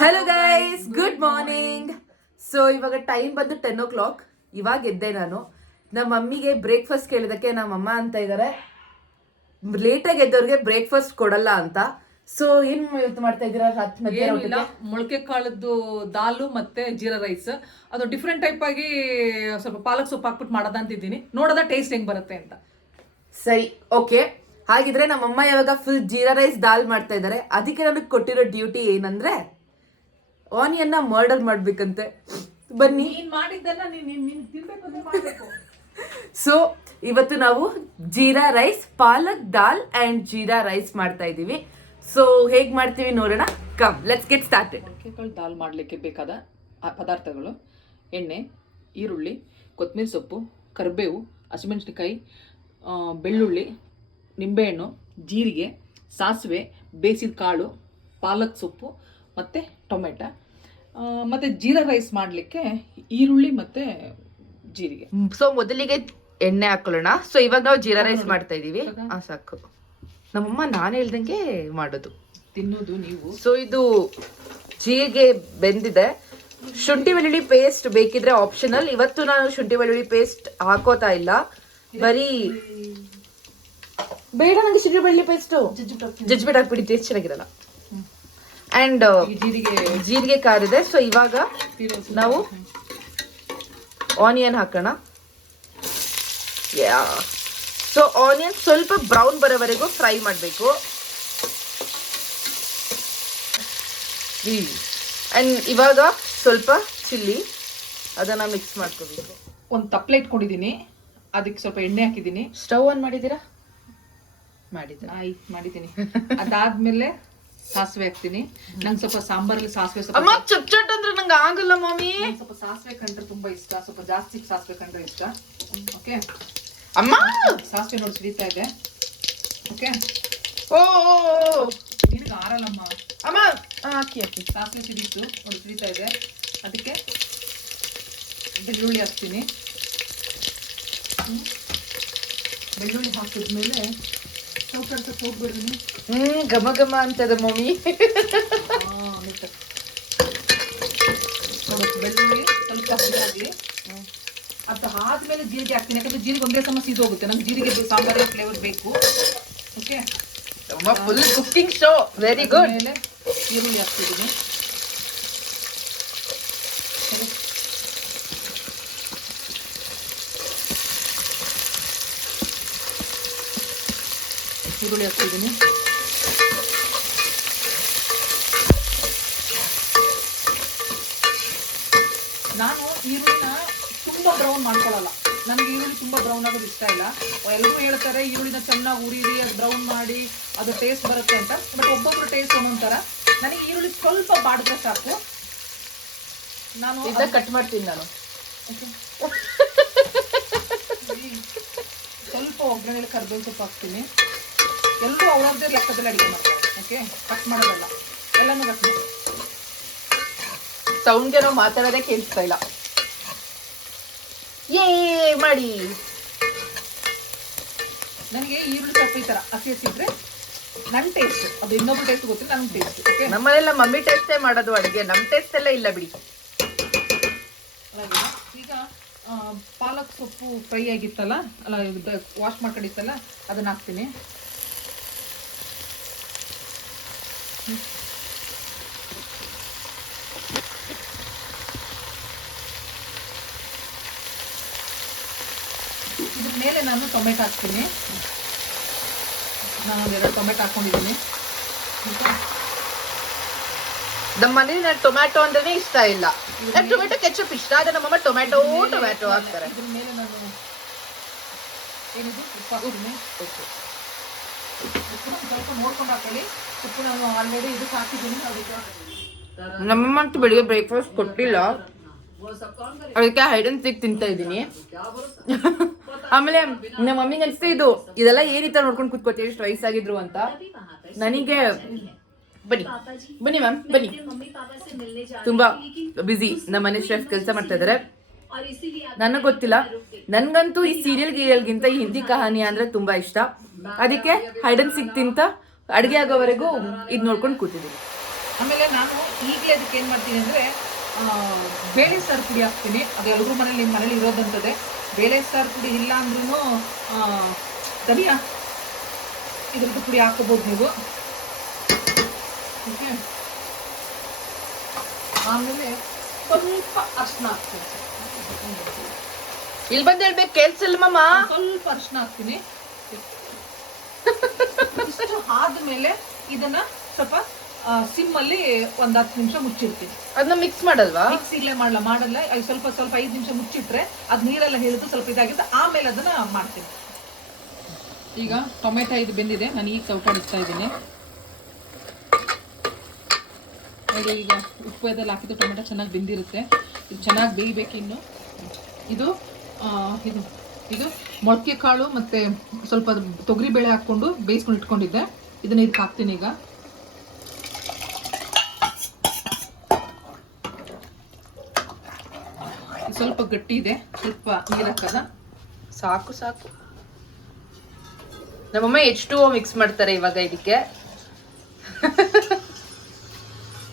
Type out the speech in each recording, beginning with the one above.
Hello guys, good morning. So ಇವಾಗ time ಬಂದು 10 o'clock. ಇವಾಗ ಎದ್ದೆ ನಾನು. ನಮ್ಮ ಮಮ್ಮಿಗೆ ಬ್ರೇಕ್ಫಾಸ್ಟ್ ಕೇಳಿದಕ್ಕೆ ನಮ್ಮಮ್ಮ ಅಂತ ಇದ್ದಾರೆ, ಲೇಟಾಗಿ ಎದ್ದವ್ರಿಗೆ ಬ್ರೇಕ್ಫಾಸ್ಟ್ ಕೊಡಲ್ಲ ಅಂತ. ಸೊ ಏನ್ ಇವತ್ತು ಮಾಡ್ತಾ ಇದ್ದೀರಾ? ಮೊಳಕೆ ಕಾಳದ್ದು ದಾಲು ಮತ್ತೆ ಜೀರಾ ರೈಸ್. ಅದು ಡಿಫ್ರೆಂಟ್ ಟೈಪ್ ಆಗಿ ಸ್ವಲ್ಪ ಪಾಲಕ್ ಸೊಪ್ಪು ಹಾಕ್ಬಿಟ್ಟು ಮಾಡೋದಂತಿದ್ದೀನಿ. ನೋಡೋದ ಟೇಸ್ಟ್ ಹೆಂಗ್ ಬರುತ್ತೆ ಅಂತ. ಸರಿ, ಓಕೆ. ಹಾಗಿದ್ರೆ ನಮ್ಮಮ್ಮ ಇವಾಗ ಫುಲ್ ಜೀರಾ ರೈಸ್ ದಾಲ್ ಮಾಡ್ತಾ ಇದ್ದಾರೆ. ಅದಕ್ಕೆ ನನಗೆ ಕೊಟ್ಟಿರೋ ಡ್ಯೂಟಿ ಏನಂದ್ರೆ ಆನಿಯನ್ನ ಮರ್ಡರ್ ಮಾಡ್ಬೇಕಂತೆ. ಬನ್ನಿ. ಸೊ ಇವತ್ತು ನಾವು jeera rice, palak dal and jeera rice ಮಾಡ್ತಾ ಇದೀವಿ. ಸೊ ಹೇಗ್ ಮಾಡ್ತೀವಿ ನೋಡೋಣ. Come, let's get started. ಮೊಳಕೆಕಾಳು ದಾಲ್ ಮಾಡಲಿಕ್ಕೆ ಬೇಕಾದ ಪದಾರ್ಥಗಳು: ಎಣ್ಣೆ, ಈರುಳ್ಳಿ, ಕೊತ್ತಂಬರಿ ಸೊಪ್ಪು, ಕರಿಬೇವು, ಹಸಿಮೆಣಸಿನಕಾಯಿ, ಬೆಳ್ಳುಳ್ಳಿ, ನಿಂಬೆಹಣ್ಣು, ಜೀರಿಗೆ, ಸಾಸಿವೆ, ಬೇಯಿಸಿದ ಕಾಳು, ಪಾಲಕ್ ಸೊಪ್ಪು ಮತ್ತು ಟೊಮೆಟೊ. ಮತ್ತು ಜೀರಾ ರೈಸ್ ಮಾಡಲಿಕ್ಕೆ ಈರುಳ್ಳಿ ಮತ್ತು ಜೀರಿಗೆ. ಸೊ ಮೊದಲಿಗೆ ಎಣ್ಣೆ ಹಾಕೊಳ್ಳೋಣ. ಸೊ ಇವಾಗ ನಾವು ಜೀರಾ ರೈಸ್ ಮಾಡ್ತಾ ಇದೀವಿ. ಸಾಕು. ನಮ್ಮಮ್ಮ ನಾನು ಹೇಳ್ದಂಗೆ ಮಾಡೋದು, ತಿನ್ನೋದು ನೀವು. ಸೊ ಇದು ಜೀರಿಗೆ ಬೆಂದಿದೆ. ಶುಂಠಿ ಬೆಳ್ಳುಳ್ಳಿ ಪೇಸ್ಟ್ ಬೇಕಿದ್ರೆ ಆಪ್ಷನಲ್. ಇವತ್ತು ನಾನು ಶುಂಠಿ ಬೆಳ್ಳುಳ್ಳಿ ಪೇಸ್ಟ್ ಹಾಕೋತಾ ಇಲ್ಲ, ಬರೀ ಬೇಡ ನಂಗೆ ಶುಂಠಿ ಬೆಳ್ಳುಳ್ಳಿ ಪೇಸ್ಟ್ ಜಜ್ಬಿಟ್ಟು ಹಾಕ್ಬಿಡಿ, ಟೇಸ್ಟ್ ಚೆನ್ನಾಗಿರಲ್ಲ. ಅಂಡ್ ಜೀರಿಗೆ ಕಾರಿದೆ. ಸೊ ಇವಾಗ ನಾವು ಆನಿಯನ್ ಹಾಕೋಣ. ಸೊ ಆನಿಯನ್ ಸ್ವಲ್ಪ ಬ್ರೌನ್ ಬರೋವರೆಗೂ ಫ್ರೈ ಮಾಡಬೇಕು. ಅಂಡ್ ಇವಾಗ ಸ್ವಲ್ಪ ಚಿಲ್ಲಿ, ಅದನ್ನ ಮಿಕ್ಸ್ ಮಾಡ್ಕೋಬೇಕು. ಒಂದು ತಪ್ಪಲೆ ಇಟ್ಕೊಂಡಿದ್ದೀನಿ, ಅದಕ್ಕೆ ಸ್ವಲ್ಪ ಎಣ್ಣೆ ಹಾಕಿದ್ದೀನಿ. ಸ್ಟವ್ ಆನ್ ಮಾಡಿದ್ದೀರಾ? ಮಾಡಿದ್ದೀನಿ. ಅದಾದ್ಮೇಲೆ ಸಾಸಿವೆ ಹಾಕ್ತೀನಿ. ನಂಗೆ ಸ್ವಲ್ಪ ಸಾಂಬಾರಲ್ಲಿ ಸಾಸಿವೆ ಅಮ್ಮ ಚಟ್ ಅಂದ್ರೆ ನಂಗೆ ಆಗಲ್ಲ ಮಮ್ಮಿ. ಸ್ವಲ್ಪ ಸಾಸಿವೆ ಕಂಡ್ರೆ ತುಂಬಾ ಇಷ್ಟ, ಸ್ವಲ್ಪ ಜಾಸ್ತಿ ಸಾಸಿವೆ ಕಂಡ್ರೆ ಇಷ್ಟ. ಓಕೆ ಅಮ್ಮ, ಸಾಸಿವೆ ನೋಡಿ ಸಿಡಿತಾ ಇದೆ. ಓಕೆ, ಓ ನಿನಗೆ ಆರಲ್ಲಮ್ಮ ಅಮ್ಮ. ಹಾಕಿ ಸಾಸಿವೆ ಸಿಡಿತು ನೋಡಿ, ಸಿಡಿತಾ ಇದೆ. ಅದಕ್ಕೆ ಬೆಳ್ಳುಳ್ಳಿ ಹಾಕ್ತೀನಿ. ಬೆಳ್ಳುಳ್ಳಿ ಹಾಕಿದ್ಮೇಲೆ ಹೋಗ್ಬಿಡ್ತೀನಿ. ಘಮ ಘಮ ಅಂತದ ಮಮ್ಮಿ. ಬೆಳ್ಳುಳ್ಳಿ ಸ್ವಲ್ಪ ಹಾಕಿ, ಅದು ಆದ್ಮೇಲೆ ಜೀರಿಗೆ ಹಾಕ್ತೀನಿ. ಯಾಕಂದ್ರೆ ಜೀರಿಗೆ ಒಂದೇ ಸಮ ಸೀದು ಹೋಗುತ್ತೆ. ನಂಗೆ ಜೀರಿಗೆ ಸಾಂಬಾರಿನ ಫ್ಲೇವರ್ ಬೇಕು. Okay, full cooking show, very good. ಮೇಲೆ ಈರುಳ್ಳಿ ಹಾಕ್ತಿದ್ದೀನಿ. ಈರುಳ್ಳಿ ಹಾಕ್ತಿದ್ದೀನಿ. ನಾನು ಈರುಳ್ಳಿನ ತುಂಬಾ ಬ್ರೌನ್ ಮಾಡ್ಕೊಳ್ಳಲ್ಲ. ನನಗೆ ಈರುಳ್ಳಿ ತುಂಬಾ ಬ್ರೌನ್ ಆಗೋದು ಇಷ್ಟ ಇಲ್ಲ. ಎಲ್ಲರೂ ಹೇಳ್ತಾರೆ ಈರುಳ್ಳಿನ ಚೆನ್ನಾಗಿ ಉರಿರಿ, ಅದು ಬ್ರೌನ್ ಮಾಡಿ ಅದು ಟೇಸ್ಟ್ ಬರುತ್ತೆ ಅಂತ. ಬಟ್ ಒಬ್ಬೊಬ್ರು ಟೇಸ್ಟ್ ಒಂದೊಂಥರ. ನನಗೆ ಈರುಳ್ಳಿ ಸ್ವಲ್ಪ ಬಾಡಿದ್ರೆ ಸಾಕು. ನಾನು ಕಟ್ ಮಾಡ್ತೀನಿ. ನಾನು ಸ್ವಲ್ಪ ಒಗ್ಗರಣೆಲಿ ಕರಿಬೇವು ಸೊಪ್ಪು ಹಾಕ್ತೀನಿ. ಎಲ್ಲರೂ ಅವ್ರವ್ರದ್ದೇ ಲೆಕ್ಕದಲ್ಲಿ ಅಡುಗೆ ಮಾಡ್ತಾರೆ. ಓಕೆ, ಕಟ್ ಮಾಡೋದಲ್ಲ, ಎಲ್ಲನೂ ಕಟ್ ಮಾಡಿ. ಸೌಂಡ್ಗೆ ನಾವು ಮಾತಾಡೋದೇ ಕೇಳಿಸ್ತಾ ಇಲ್ಲ. ಏ ಮಾಡಿ. ನನಗೆ ಈರುಳ್ಳಿ ಸ್ವಲ್ಪ ಈ ಥರ ಹಸಿ ಹಸಿದ್ರೆ ನನ್ನ ಟೇಸ್ಟ್, ಅದು ಇನ್ನೊಬ್ರು ಟೇಸ್ಟ್ ಗೊತ್ತಿಲ್ಲ, ನನ್ನ ಟೇಸ್ಟ್. ಓಕೆ, ನಮ್ಮನೆಲ್ಲ ಮಮ್ಮಿ ಟೇಸ್ಟೇ ಮಾಡೋದು ಅಡುಗೆ, ನಮ್ಮ ಟೇಸ್ಟ್ ಎಲ್ಲ ಇಲ್ಲ ಬಿಡಿ. ಈಗ ಪಾಲಕ್ ಸೊಪ್ಪು ಫ್ರೈ ಆಗಿತ್ತಲ್ಲ, ಅಲ್ಲ ವಾಶ್ ಮಾಡ್ಕೊಂಡಿತ್ತಲ್ಲ, ಅದನ್ನ ಹಾಕ್ತೀನಿ. ಇದ್ರ ಮೇಲೆ ನಾನು ಟೊಮೆಟೊ ಹಾಕ್ತೀನಿ. ನಾನು 2 ಟೊಮೆಟೊ ಹಾಕೊಂಡಿದ್ದೀನಿ. ನಮ್ಮ ಮನೇಲಿ ಟೊಮ್ಯಾಟೊ ಅಂದ್ರೆ ಇಷ್ಟ ಇಲ್ಲ. ಟೊಮೆಟೊ ಕೆಚಪ್ ಇಷ್ಟ, ಆದ್ರೆ ನಮ್ಮಮ್ಮ ಟೊಮ್ಯಾಟೊ ಹಾಕ್ತಾರೆ. ಇದ್ರ ಮೇಲೆ ನಾನು ಏನಿದು ಉಪ್ಪು ಹಾಕ್ತೀನಿ. ಉಪ್ಪು ಸ್ವಲ್ಪ ನೋಡ್ಕೊಂಡು ಹಾಕೊಳ್ಳಿ. ಉಪ್ಪು ನಾನು ಆಲ್ರೆಡಿ ಇದಕ್ಕೆ ಹಾಕಿದ್ದೀನಿ. ಅದಕ್ಕೆ ನಮ್ಮಮ್ಮ ಅಂತೂ ಬೆಳಿಗ್ಗೆ ಬ್ರೇಕ್ಫಾಸ್ಟ್ ಕೊಟ್ಟಿಲ್ಲ, ಅದಕ್ಕೆ ಹೈಡ್ ಅಂಡ್ ಸಿಕ್ ತಿಂತಾ ಇದ್ದೀನಿ. ಆಮೇಲೆ ನಮ್ಮ ಮಮ್ಮಿಗೆ ಅನಿಸ್ತು ಇದೆಲ್ಲ ಏನ್ ಈ ತರ ನೋಡ್ಕೊಂಡು ಕೂತ್ಕೋತೀವಿ, ಎಷ್ಟು ವಯಸ್ಸಾಗಿದ್ರು ಅಂತ. ನನಗೆ ಬನ್ನಿ ಬನ್ನಿ ಮ್ಯಾಮ್ ಬನ್ನಿ, ತುಂಬಾ ಬಿಸಿ ನಮ್ಮ ಮನೆ ಶೆಫ್ ಕೆಲಸ ಮಾಡ್ತಾ ಇದಾರೆ. ನನಗೆ ಗೊತ್ತಿಲ್ಲ, ನನ್ಗಂತೂ ಈ ಸೀರಿಯಲ್ಗಿಂತ ಈ ಹಿಂದಿ ಕಹಾನಿ ಅಂದ್ರೆ ತುಂಬಾ ಇಷ್ಟ. ಅದಕ್ಕೆ ಹೈಡ್ ಅಂಡ್ ಸಿಕ್ ತಿಂತ ಅಡುಗೆ ಆಗೋವರೆಗೂ ಇದು ನೋಡ್ಕೊಂಡು ಕೂತಿದ್ದೀನಿ. ಆಮೇಲೆ ನಾನು ಈಗಲೇ ಅದಕ್ಕೆ ಏನು ಮಾಡ್ತೀನಿ ಅಂದರೆ ಬೇಳೆ ಸಾರು ಪುಡಿ ಹಾಕ್ತೀನಿ. ಅದು ಎಲ್ಲರೂ ಮನೇಲಿ ನಿಮ್ಮ ಮನೇಲಿ ಇರೋದಂಥದ್ದೇ. ಬೇಳೆ ಸಾರು ಪುಡಿ ಇಲ್ಲ ಅಂದ್ರೂ ಧನಿಯಾ ಇದ್ರದ್ದು ಪುಡಿ ಹಾಕೋಬೋದು ನೀವು. ಓಕೆ, ಆಮೇಲೆ ಸ್ವಲ್ಪ ಅರ್ಶಿನ ಹಾಕ್ತೀನಿ. ಇಲ್ಲಿ ಬಂದು ಹೇಳ್ಬೇಕು ಕೇಳ್ಸಲ್ಲ ಮಮ್ಮ. ಸ್ವಲ್ಪ ಅರ್ಶಿನ ಹಾಕ್ತೀನಿ. ಇಷ್ಟು ಆದ್ಮೇಲೆ ಇದನ್ನ ಸ್ವಲ್ಪ ಸಿಮ್ಮಲ್ಲಿ ಒಂದು 10 ನಿಮಿಷ ಮುಚ್ಚಿರ್ತೀನಿ. ಅದನ್ನ ಮಿಕ್ಸ್ ಮಾಡಲ್ವಾ? ಮಿಕ್ಸ್ ಇಲ್ಲೇ ಮಾಡಲ್ಲ. ಸ್ವಲ್ಪ 5 ನಿಮಿಷ ಮುಚ್ಚಿಟ್ರೆ ಅದು ನೀರೆಲ್ಲ ಹಿಡಿದು ಸ್ವಲ್ಪ ಇದಾಗಿದ್ದು ಆಮೇಲೆ ಅದನ್ನ ಮಾಡ್ತೀನಿ. ಈಗ ಟೊಮೆಟೊ ಇದು ಬೆಂದಿದೆ, ನಾನು ಈಗ ಸೌಟಾಡಿಸ್ತಾ ಇದ್ದೀನಿ. ಈಗ ಉಪ್ಪು ಇದೆಲ್ಲ ಹಾಕಿದ್ದು ಟೊಮೆಟೊ ಚೆನ್ನಾಗಿ ಬೆಂದಿರುತ್ತೆ. ಇದು ಚೆನ್ನಾಗಿ ಬೇಯಬೇಕು ಇನ್ನು. ಇದು ಇದು ಇದು ಮೊಳಕೆ ಕಾಳು ಮತ್ತು ಸ್ವಲ್ಪ ತೊಗರಿ ಬೇಳೆ ಹಾಕ್ಕೊಂಡು ಬೇಯಿಸ್ಕೊಂಡು ಇಟ್ಕೊಂಡಿದ್ದೆ. ಇದನ್ನ ಇದಕ್ಕೆ ಹಾಕ್ತೀನಿ ಈಗ. ಸ್ವಲ್ಪ ಗಟ್ಟಿ ಇದೆ, ಸ್ವಲ್ಪ ನೀರು ಹಾಕದ. ಸಾಕು ಸಾಕು. ನಮ್ಮಮ್ಮ H2O ಮಿಕ್ಸ್ ಮಾಡ್ತಾರೆ ಇವಾಗ ಇದಕ್ಕೆ.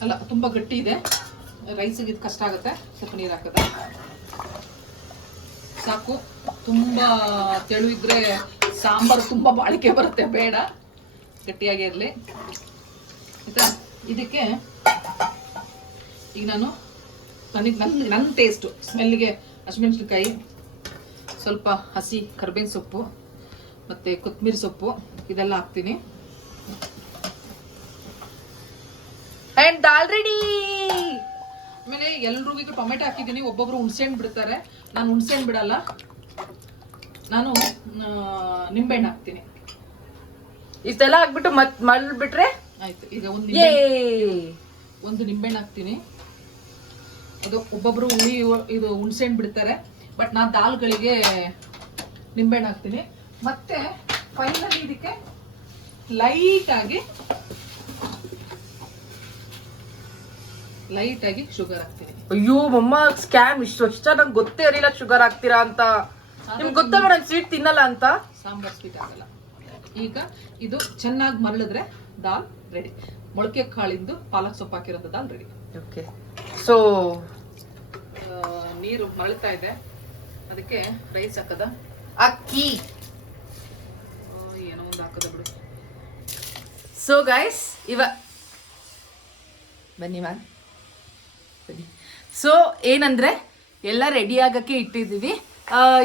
ಅಲ್ಲ, ತುಂಬಾ ಗಟ್ಟಿ ಇದೆ, ರೈಸಿಗೆ ಇದು ಕಷ್ಟ ಆಗುತ್ತೆ. ಸ್ವಲ್ಪ ನೀರು ಹಾಕದ ಸಾಕು. ತುಂಬಾ ತೆಳು ಇದ್ರೆ ಸಾಂಬಾರು ತುಂಬಾ ಬಾಳಿಕೆ ಬರುತ್ತೆ, ಬೇಡ, ಗಟ್ಟಿಯಾಗಿ ಇರಲಿ ಆಯ್ತಾ. ಇದಕ್ಕೆ ಈಗ ನಾನು ನನ್ನ ಟೇಸ್ಟು ಸ್ಮೆಲ್ಗೆ ಹಸಿಮೆಣಸಿನಕಾಯಿ, ಸ್ವಲ್ಪ ಹಸಿ ಕರ್ಬೇವಿನ ಸೊಪ್ಪು ಮತ್ತು ಕೊತ್ತಂಬರಿ ಸೊಪ್ಪು ಇದೆಲ್ಲ ಹಾಕ್ತೀನಿ. And dal ready. ಆಮೇಲೆ ಎಲ್ರಿಗೂ ಈಗ ಟೊಮೆಟೊ ಹಾಕಿದ್ದೀನಿ. ಒಬ್ಬೊಬ್ರು ಹುಣಸೆಹಣ್ಣು ಬಿಡ್ತಾರೆ, ನಾನು ಹುಣಸೆಹಣ್ಣು ಬಿಡಲ್ಲ. ನಾನು ನಿಂಬೆಹಣ್ಣು ಹಾಕ್ತೀನಿ. ಇಷ್ಟೆಲ್ಲ ಹಾಕ್ಬಿಟ್ಟು ಮತ್ತೆ ಮಾಡ್ಬಿಟ್ರೆ ಆಯ್ತು. ಈಗ ಒಂದು ನಿಂಬೆಹಣ್ಣು ಹಾಕ್ತೀನಿ. ಅದು ಒಬ್ಬೊಬ್ರು ಇದು ಹುಣಸೆಹಣ್ಣು ಬಿಡ್ತಾರೆ, ಬಟ್ ನಾನು ದಾಲ್ಗಳಿಗೆ ನಿಂಬೆಹಣ್ಣು ಹಾಕ್ತೀನಿ. ಮತ್ತೆ ಫೈನಲಿ ಇದಕ್ಕೆ ಲೈಟಾಗಿ ಶುಗರ್ ಹಾಕ್ತೀನಿ. ಅಯ್ಯೋ ಮಮ್ಮ, ಸ್ಕ್ಯಾಮ್. ಇಷ್ಟ ನಂಗೆ ಗೊತ್ತೇ ಇರಲಿಲ್ಲ ಶುಗರ್ ಹಾಕ್ತೀರಾ ಅಂತ. ನಿಮ್ಗೆ ಗೊತ್ತಲ್ಲ ನಾನು ಸ್ವೀಟ್ ತಿನ್ನಲ್ಲ ಅಂತ. ಸಾಂಬಾರ್ ಸ್ವೀಟ್ ಆಗಲ್ಲ. ಈಗ ಇದು ಚೆನ್ನಾಗಿ ಮರಳಿದ್ರೆ ದಾಲ್ ರೆಡಿ. ಮೊಳಕೆ ಕಾಳಿಂದು ಪಾಲಕ್ ಸೊಪ್ಪು ಹಾಕಿರೋದು ದಾಲ್ ರೆಡಿ. ಓಕೆ, ಸೊ ನೀರು ಮರಳ್ತಾ ಇದೆ, ಅದಕ್ಕೆ ರೈಸ್ ಹಾಕದ. ಅಕ್ಕಿ ಏನೋ ಒಂದು ಹಾಕದ ಬಿಡು. ಸೊ ಗೈಸ್, ಬನ್ನಿ ಮ್ಯಾಮ್, ಬನ್ನಿ. ಸೊ ಏನಂದ್ರೆ ಎಲ್ಲ ರೆಡಿ ಆಗಕ್ಕೆ ಇಟ್ಟಿದ್ದೀವಿ.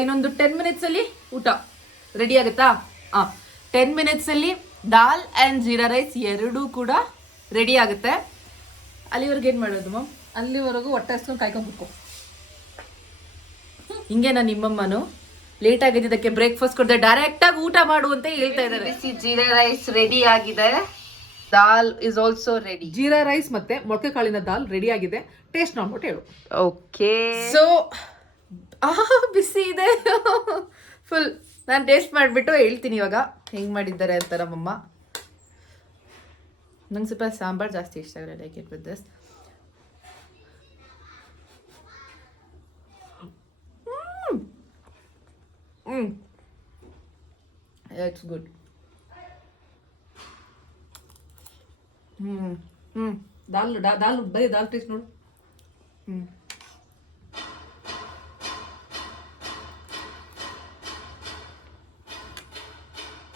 ಇನ್ನೊಂದು 10 ಮಿನಿಟ್ಸಲ್ಲಿ ಊಟ ರೆಡಿ ಆಗುತ್ತಾ? 10 ಮಿನಿಟ್ಸಲ್ಲಿ ದಾಲ್ ಆ್ಯಂಡ್ ಜೀರಾ ರೈಸ್ ಎರಡೂ ಕೂಡ ರೆಡಿ ಆಗುತ್ತೆ. ಅಲ್ಲಿವರೆಗೆ ಏನು ಮಾಡೋದು ಮ್ಯಾಮ್? ಅಲ್ಲಿವರೆಗೂ ಹೊಟ್ಟೆ ಹಸ್ಕೊಂಡು ಕಾಯ್ಕೊಂಡು ಕುತ್ಕೋ. ಹಿಂಗೆ ನಾನು ನಿಮ್ಮಮ್ಮನು ಲೇಟ್ ಆಗಿದ್ದಕ್ಕೆ ಬ್ರೇಕ್ಫಾಸ್ಟ್ ಕೊಡದೆ ಡೈರೆಕ್ಟಾಗಿ ಊಟ ಮಾಡು ಅಂತ ಹೇಳ್ತಾ ಇದ್ದಾರೆ. ಜೀರಾ ರೈಸ್ ರೆಡಿ ಆಗಿದೆ, dal is also ready. Jeera rice ಮತ್ತೆ ಮೊಳಕೆ ಕಾಳಿನ ದಾಲ್ ರೆಡಿ ಆಗಿದೆ. ಟೇಸ್ಟ್ ನೋಡ್ಬಿಟ್ಟು ಹೇಳು. ಓಕೆ, ಸೊ ಬಿಸಿ ಇದೆ ಫುಲ್. ನಾನು ಟೇಸ್ಟ್ ಮಾಡಿಬಿಟ್ಟು ಹೇಳ್ತೀನಿ ಇವಾಗ ಹೆಂಗೆ ಮಾಡಿದ್ದಾರೆ ಅಂತ ನಮ್ಮಮ್ಮ. ನಂಗೆ ಸ್ವಲ್ಪ ಸಾಂಬಾರು ಜಾಸ್ತಿ ಇಷ್ಟ ಆಗಿದೆ. Like it with this. It's good. Dal ಬರೀ ದಾಲ್ ಟೇಸ್ಟ್ ನೋಡು.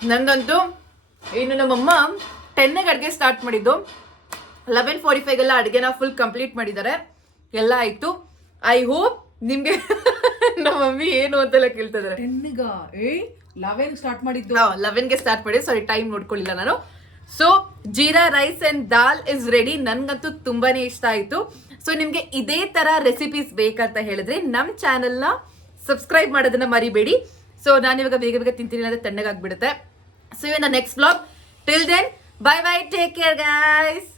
ನಂದಂತೂ ಇನ್ನು ನಮ್ಮಮ್ಮ 10ಗೆ ಅಡುಗೆ ಸ್ಟಾರ್ಟ್ ಮಾಡಿದ್ದು, 11:45ಗೆಲ್ಲ ಅಡುಗೆನ ಫುಲ್ ಕಂಪ್ಲೀಟ್ ಮಾಡಿದ್ದಾರೆ. ಎಲ್ಲ ಆಯಿತು. ಐ ಹೋಪ್ ನಿಮಗೆ ನಮ್ಮ ಮಮ್ಮಿ ಏನು ಅಂತೆಲ್ಲ ಕೇಳ್ತಾ ಇದ್ದಾರೆ. 11 ಸ್ಟಾರ್ಟ್ ಮಾಡಿದ್ದು. 11ಗೆ ಸ್ಟಾರ್ಟ್ ಮಾಡಿ, ಸಾರಿ ಟೈಮ್ ನೋಡ್ಕೊಳ್ಳಿಲ್ಲ ನಾನು. So jeera rice and dal is ready. ನನ್ಗಂತೂ ತುಂಬಾನೇ ಇಷ್ಟ ಆಯಿತು. ಸೊ ನಿಮಗೆ ಇದೇ ಥರ ರೆಸಿಪೀಸ್ ಬೇಕಂತ ಹೇಳಿದ್ರೆ ನಮ್ಮ ಚಾನಲ್ನ ಸಬ್ಸ್ಕ್ರೈಬ್ ಮಾಡೋದನ್ನ ಮರಿಬೇಡಿ. ಸೊ ನಾನಿವಾಗ ಬೇಗ ಬೇಗ ತಿಂತೀನಿ, ಅಂದರೆ ತಣ್ಣಗಾಗ್ಬಿಡುತ್ತೆ. So in the next vlog. Till then, bye bye, take care guys.